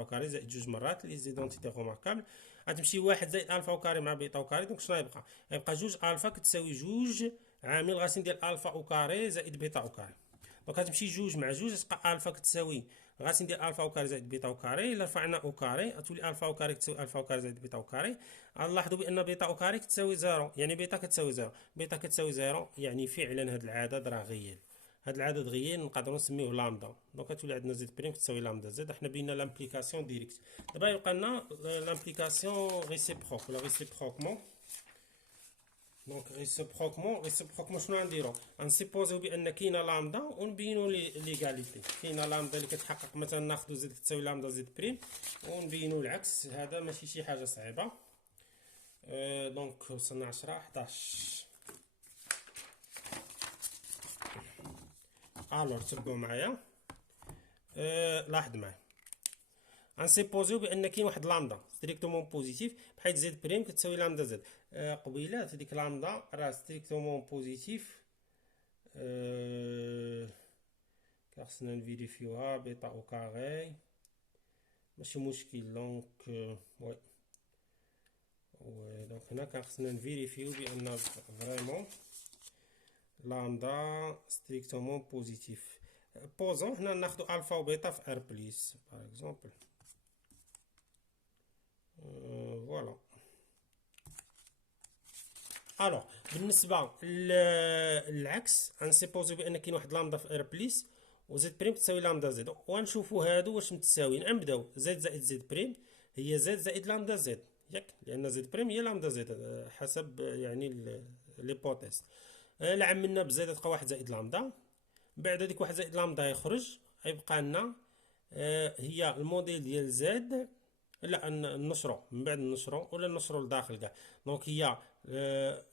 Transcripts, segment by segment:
بيتا وكاري زائد جوج مرات لي زيدونتيتي روماركابل. غتمشي واحد زائد الفا وكاري مع بيتا وكاري، دونك شنو غيبقى؟ غيبقى جوج الفا كتساوي جوج عامل غاسين ديال الفا وكاري زائد بيتا وكاري. دونك غتمشي جوج مع جوج تبقى الفا كتساوي غاسين ديال الفا وكاري زائد بيتا وكاري. الا رفعنا وكاري غتولي الفا وكاري كتساوي الفا وكاري زائد بيتا وكاري. غنلاحظوا بان بيتا وكاري كتساوي زيرو، يعني بيتا كتساوي زيرو. بيتا كتساوي زيرو يعني فعلا هذا العدد راه غيال. هذا العدد غيال نقدروا نسميوه لامدا. دونك غتولي عندنا زد بريم كتساوي لامدا زد. حنا بينا لامبليكاسيون ديريكت. دابا يبقى لنا لامبليكاسيون ريسيبروك ولا ريسيبروكمون. دونك ريسيبروكمون شنو غنديرو؟ غنسيبوزيو بان كاينه لامدا ونبينو ليغاليتي. كاينه لامدا اللي كتحقق مثلا ناخذ زد كتساوي لامدا زد بريم ونبينو العكس. هذا ماشي شي حاجه صعيبه. دونك وصلنا 10 11. الوغ تبعوا معايا. لاحظ معايا غنسيبوزيو بان كاين واحد لامدا ستريكتومون بوزيتيف بحيث زد بريم كتساوي لامدا زد. قبيلات هذيك لامدا راه ستريكتومون بوزيتيف. خاصنا نفيريفيوها بيتا او كاري ماشي مشكل. دونك وي دونك هنا كان خصنا نفيريفيو بان فريمون لامدا ستريكتومون بوزيتيف. بوزون هنا ناخدو الفا وبيتا في ار بليس باغ اكزومبل. فوالا. الوغ بالنسبه للعكس غنسيبوزيو بان كاين واحد لامدا في ار بليس وزد بريم تساوي لامدا زد، ونشوفوا هادو واش متساويين. نبداو زد زائد زد بريم هي زد زائد لامدا زد ياك، لان زد بريم هي لامدا زد حسب يعني ليبوتيز. الا عملنا بزد تبقى واحد زائد لامدا. بعد هذيك واحد زائد لامدا يخرج غيبقى لنا هي الموديل ديال زد. لا نشرو من بعد نشرو ولا نشرو لداخل كاع. دونك هي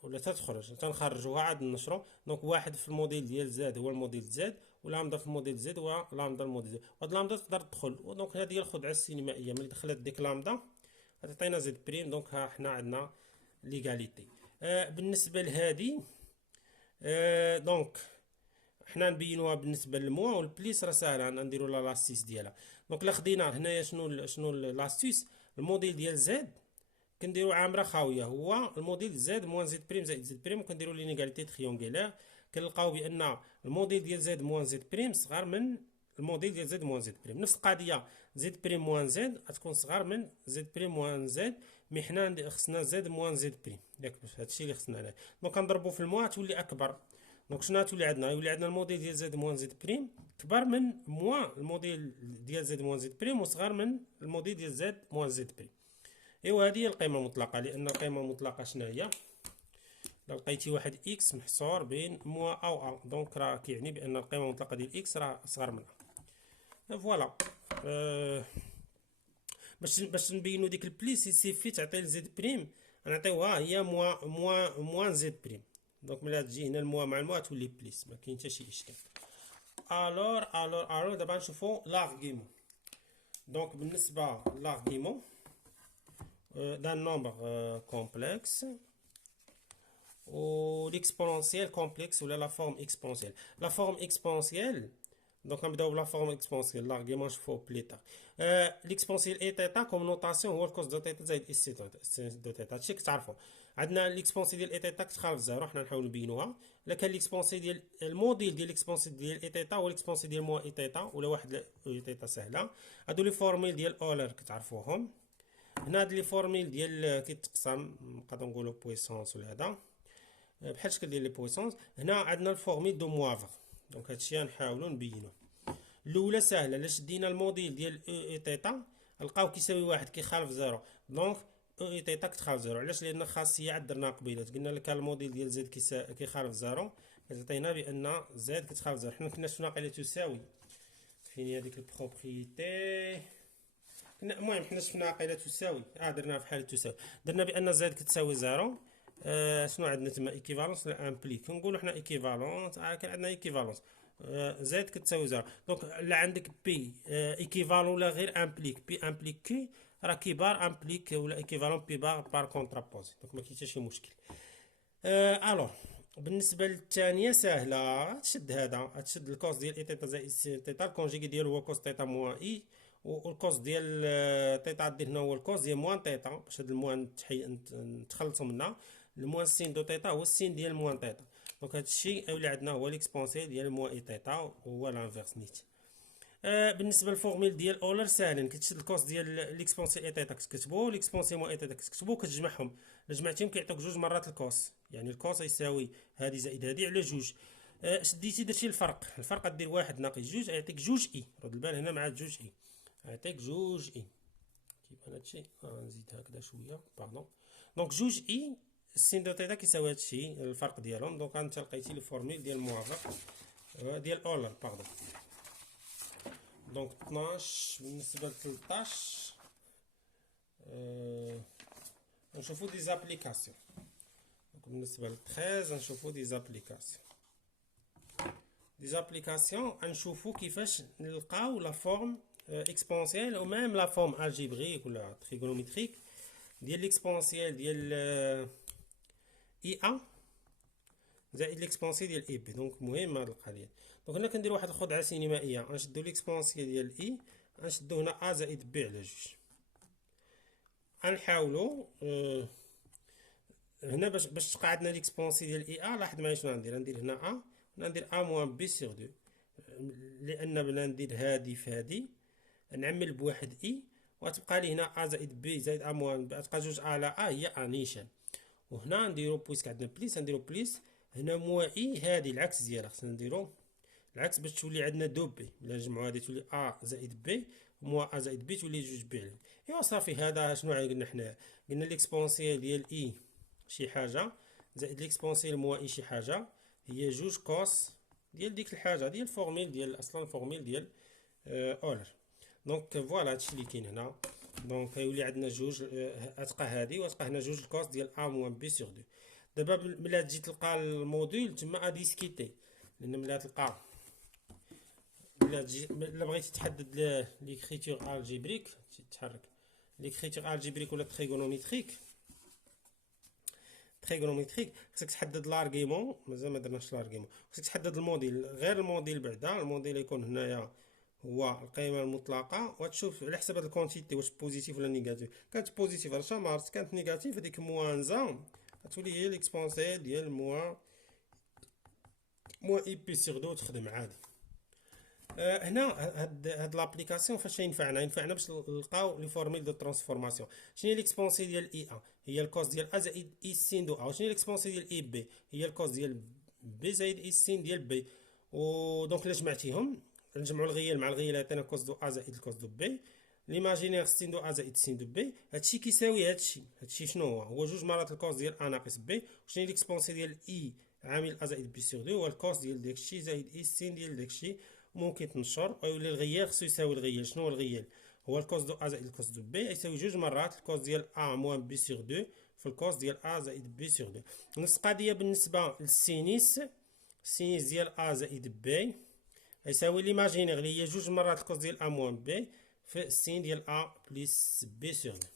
ولا تتخرج تنخرجوها عاد نشرو. دونك واحد في الموديل ديال زد هو الموديل زد، ولامدا في الموديل زد هو لامدا الموديل زد. وهاد لامدا تقدر تدخل. دونك هذه هي الخدعه السينمائيه، ملي دخلت ديك لامدا غتعطينا زد بريم. دونك ها حنا عندنا ليغاليتي. بالنسبه لهادي دونك حنا نبينوها بالنسبه للموا والبليس راه ساهله نديرو لا لاستيس ديالها. دونك لا خدينا هنايا شنو لاستيس الموديل ديال زد كنديرو عامره خاويه هو الموديل زد موان زد بريم زائد زد بريم، وكنديرو لينيغاليتي تريونغولار. كنلقاو بان الموديل ديال زد موان زد بريم صغار من الموديل ديال زد موان زد بريم. نفس القضيه زد بريم موان زد غتكون صغار من زد بريم موان زد، مي حنا خصنا زد موان زد بريم ياك، باش هادشي اللي خصنا هنايا. دونك كنضربو في الموا تولي اكبر. دونك شنو غتولي عندنا؟ يولي عندنا الموديل ديال زد موان زد بريم كبر من موا الموديل ديال زد موان زد بريم وصغر من الموديل ديال زد موان زد بريم. ايوا هذه هي القيمه المطلقه، لان القيمه المطلقه شنو هي؟ لقيتي واحد اكس محصور بين موا او ا، دونك راه كيعني بان القيمه المطلقه ديال اكس راه اصغر منها. فوالا. باش نبينو ديك البليس يسيفي تعطي لزد بريم غنعطيوها هي موان زد بريم. دونك ملي تجي هنا الموا مع الموا تولي بليس، ما كاين حتى شي اشكال. الور دابا نشوفو لارغيمون. دونك بالنسبه لارغيمون d'un nombre complexe ou l'exponentielle complexe ou la forme exponentielle. La forme exponentielle, donc on va la forme exponentielle, l'argument je fais plus tard. L'exponentielle est θ comme notation هو الكوس دو θ زائد اس دو θ. هادشي كتعرفوا. عندنا l'exponentielle ديال اي θ كتخالف زيرو، حنا نحاول نبينوها. الا كان l'exponentielle ديال الموديل ديال l'exponentielle ديال اي θ هو l'exponentielle ديال موا اي θ ولا واحد اي θ سهله. هادو لي فورميل ديال اولر كتعرفوهم. هنا هاد لي فورميل ديال كيتقسم نقدروا نقولوا بويسونس ولا هذا بحال الشكل ديال لي بويسونس. هنا عندنا الفورميل دو موافغ. دونك هادشي غنحاولوا نبينوه. الاولى سهله، الا شدينا الموديل ديال او اي تيتا لقاو كيساوي واحد كيخالف زيرو. دونك او اي تيتا كتخالف زيرو. علاش؟ لان خاصيه عاد درنا قبيلات قلنا لك الموديل ديال زد كيخالف زيرو، كتعطينا بان زد كتخالف زيرو. حنا كنا شفنا قيله تساوي فين هي ديك البروبريتي. المهم حنا شفنا قيله تساوي درنا في حاله تساوي درنا بان زد كتساوي زيرو. شنو عندنا تما ايكيفالونس ولا امبليك؟ نقولوا حنا ايكيفالونس. كان عندنا ايكيفالونس زد كتساوي زيرو. دونك لا عندك بي ايكيفالون ولا غير امبليك بي امبليك كي راه كيبار امبليك ولا ايكيفالون بي بار كونترابوزي. دونك ما كاين حتى شي مشكل. الوغ بالنسبه للثانيه سهله، تشد هذا تشد الكوس ديال اي تيتا زائد سي تيتا، الكونجيغي ديالو هو كوس تيتا موان اي والكوز ديال تيتا دير هنا هو الكوز ديال موان تيتا، باش هاد الموان نتخلصو منها. الموان سين دو تيتا هو السين ديال موان تيتا. دونك هادشي اللي عندنا هو ليكسبونسيال ديال موان اي تيتا، وهو لانفيرس نيت. بالنسبه للفورميل ديال اولر ساهلين، كتشد الكوس ديال ليكسبونسيال اي تيتا كتكتبو، ليكسبونسيال موان اي تيتا كتكتبو، كتجمعهم. الا جمعتيهم كيعطيوك جوج مرات الكوس، يعني الكوس يساوي هادي زائد هادي على جوج. شديتي درتي الفرق غدير واحد ناقص جوج يعطيك جوج اي. رد البال هنا مع جوج اي يعطيك جوج اي. كيبان هادشي نزيد هكذا شويه باردون. دونك جوج اي السين دو تيتا كيساوي هادشي الفرق ديالهم. دونك انت لقيتي الفورميل ديال الموافق ديال اولر باردون. دونك 12 بالنسبه ل 13 نشوفو دي زابليكاسيون. دونك بالنسبه ل 13 نشوفو دي زابليكاسيون نشوفو كيفاش نلقاو لا فورم اكسبونسيال او ميم لا فورم الجبريك ولا تريغونوميتريك ديال ليكسبونسيال ديال اي ا زائد ليكسبونسيال ديال اي بي. دونك مهم هاد القضيه. دونك هنا كندير واحد الخدعه سينمائيه، غنشدو ليكسبونسيال ديال اي غنشدو هنا ا زائد بي على جوج. غنحاولو هنا باش تبقى عندنا ليكسبونسيال ديال اي ا. لاحظ معايا شنو غندير هنا ا، ندير ا موان بي سيغ دو، لان بلا ندير هادي في هادي نعمل بواحد اي، وتبقى لي هنا ا زائد بي زائد ا موان بي، تبقى جوج ا لا ا هي ا نيشان. وهنا نديرو بويسك عندنا بليس نديرو بليس هنا موا اي، هادي العكس ديالها خصنا نديرو العكس باش تولي عندنا دو بي. الا نجمعو هادي تولي ا زائد بي موا ا زائد بي تولي جوج بي عليه. ايوا صافي. هذا شنو قلنا حنا؟ قلنا ليكسبونسيال ديال اي شي حاجه زائد ليكسبونسيال موا اي شي حاجه هي جوج كوس ديال ديك الحاجه ديال الفورميل ديال اصلا الفورميل ديال اولر. دونك فوالا هادشي اللي كاين هنا. دونك يولي عندنا جوج غتبقى هادي وتبقى هنا جوج الكوس ديال ا موان بي سيغ دو. دابا ملي تجي تلقى الموديل تما غادي ديسكيتي، لان ملي تلقى الا بغيتي تحدد ليكريتور الجبريك تحرك ليكريتور الجبريك ولا تريغونوميتريك خصك تحدد لارغيمون. مازال ما درناش لارغيمون. خصك تحدد الموديل، غير الموديل بعدا. الموديل يكون هنايا هو القيمه المطلقه، وتشوف على حسب هاد الكونتيتي واش بوزيتيف ولا نيجاتيف. كانت بوزيتيف راه مارس، كانت نيجاتيف هذيك موانزا غتولي هي ليكسبونسيال ديال موان اي بي سيغ دو تخدم عادي. هنا هاد لابليكاسيون فاش ينفعنا باش نلقاو لي فورميل دو ترانسفورماسيون. شنو هي ليكسبونسيال ديال اي ا؟ هي الكوس ديال ا زائد اي سين دو ا. وشنو هي ليكسبونسيال ديال اي بي؟ هي الكوس ديال بي زائد اي سين ديال بي. ودونك الا جمعتيهم نجمعوا الغيال مع الغيال يعطينا كوس دو ا زائد الكوس دو بي. ليماجينير سين دو ا زائد سين دو بي. هادشي كيساوي هادشي شنو هو جوج مرات الكوس ديال ا ناقص بي. وشنو هي ليكسبونسيال ديال اي عامل ا زائد بي سيغ دو؟ هو الكوس ديال داكشي زائد اي سين ديال داكشي. ممكن تنشر ويولي الغيال خصو يساوي الغيال. شنو هو الغيال؟ هو الكوس دو ا زائد الكوس دو بي يساوي جوج مرات الكوس ديال ا موان بي سيغ دو في الكوس ديال ا زائد بي سيغ دو. نفس القضيه بالنسبه للسينيس. السينيس ديال ا زائد بي يساوي ليماجينير اللي هي جوج مرات الكوس ديال ا موان بي في السين ديال ا بليس بي سيغ دو.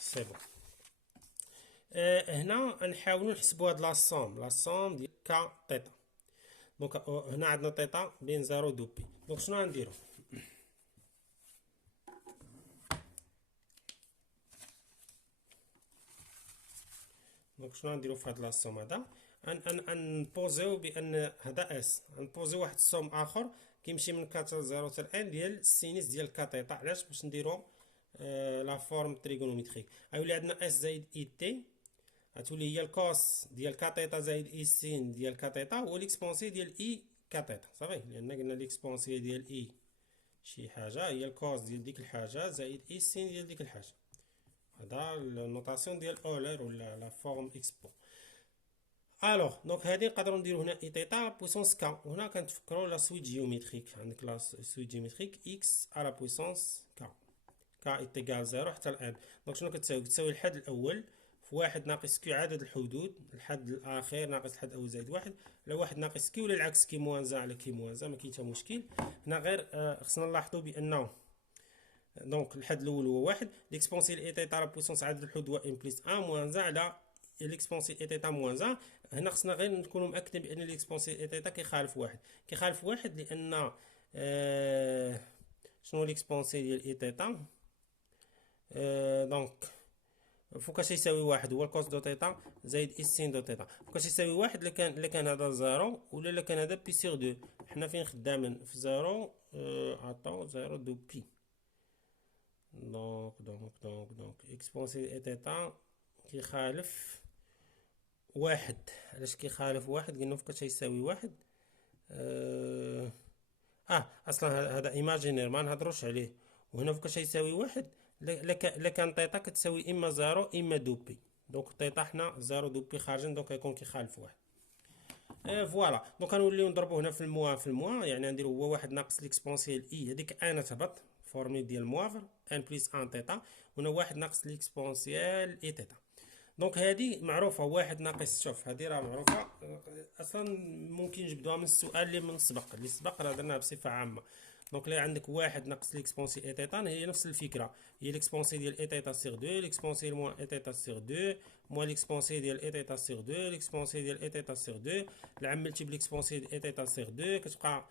سي بون. هنا نحاولوا نحسبوا هاد لا سوم ديال كا تيتا. دونك هنا عندنا تيتا بين 0 و 2 بي. دونك شنو غنديرو؟ دونك شنو غنديرو في هاد لا سوم هذا؟ نبوزيو بان هذا اس، نبوزيو واحد السوم اخر كيمشي من 4 ل 0 حتى 1 ديال السينيس ديال كا تيتا. علاش؟ باش نديرو لا فورم تريغونوميتريك. غيولي عندنا اس زائد اي تي غتولي هي الكوس ديال كا تيتا زائد اي سين ديال كا تيتا هو ليكسبونسي ديال اي كا تيتا. صافي، لان قلنا ليكسبونسي ديال اي شي حاجه هي الكوس ديال ديك الحاجه زائد اي سين ديال ديك الحاجه. هذا النوطاسيون ديال اولر ولا لا فورم اكسبو. الوغ دونك هادي نقدروا نديرو هنا اي تيتا بويسونس كا. وهنا كنتفكروا لا سويت جيومتريك. عندك لا سويت جيومتريك اكس على بويسونس كا. كا ايتيغال 0 حتى الان. دونك شنو كتساوي الحد الاول في واحد ناقص كيو عدد الحدود، الحد الاخير ناقص الحد الاول زائد واحد على واحد ناقص كي، ولا العكس كي موانزا على كي موانزا، ما كاين حتى مشكل. هنا غير خصنا نلاحظوا بانه دونك الحد الاول هو واحد. ليكسبونسيال اي تيتا على بويسونس عدد الحدود هو ام بلس 1 موانزا على ليكسبونسيال اي تيتا موانزا. هنا خصنا غير نكونوا مأكدين بان ليكسبونسيال اي تيتا كيخالف واحد. كيخالف واحد لان شنو ليكسبونسي ديال اي تيتا؟ دونك فوكاش يساوي واحد هو الكوس دو تيتا زائد اي سين دو تيتا. فوكاش يساوي واحد الا كان هذا زيرو ولا الا كان هذا بي سيغ دو. حنا فين خدامين في زيرو، عطاو زيرو دو بي. دونك اكسبونسي اي تيتا كيخالف واحد. علاش كيخالف واحد؟ قلنا فوكاش يساوي واحد. اصلا هذا ايماجينير ما نهضروش عليه. وهنا فوكاش يساوي واحد لا كان تيتا كتساوي اما زيرو اما دو بي. دونك تيتا حنا زيرو دو بي خارجين، دونك يكون كيخالف واحد. فوالا. دونك غنوليو نضربو هنا في الموا، يعني نديرو هو واحد ناقص ليكسبونسيال اي، هذيك ان تهبط فورمي ديال الموافر ان بليس ان تيتا، هنا واحد ناقص ليكسبونسيال اي تيتا. دونك هذه معروفه، واحد ناقص، شوف هذه راه معروفه اصلا. ممكن نجبدوها من السؤال اللي سبق راه درناه بصفه عامه. دونك لا عندك واحد ناقص ليكسبونسي اي تيتا هي نفس الفكره، هي ليكسبونسي ديال اي تيتا سيغ 2 ليكسبونسي موان اي تيتا سيغ 2 موان ليكسبونسي ديال اي تيتا سيغ 2 ليكسبونسي ديال اي تيتا سيغ 2. عملتي بليكسبونسي ديال اي تيتا سيغ 2 كتبقى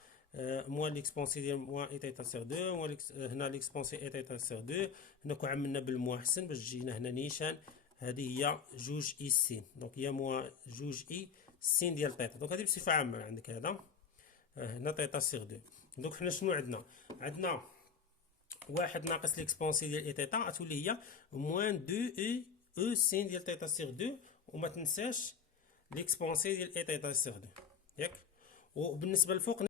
موان ليكسبونسي ديال موان اي تيتا سيغ 2 موان هنا ليكسبونسي اي تيتا سيغ 2. هنا كون عملنا بالمحسن باش جينا هنا نيشان، هذه هي جوج اي سين. دونك هي موان جوج اي سين ديال تيتا. دونك هذه بصفه عامه عندك هذا هنا تيتا سيغ 2. دونك حنا شنو عندنا واحد ناقص ليكسبونسي ديال اي تيتا غتولي هي موان دو اي او سين ديال تيتا سيغ 2. وما تنساش ليكسبونسي ديال اي تيتا سيغ 2 ياك. وبالنسبه للفوق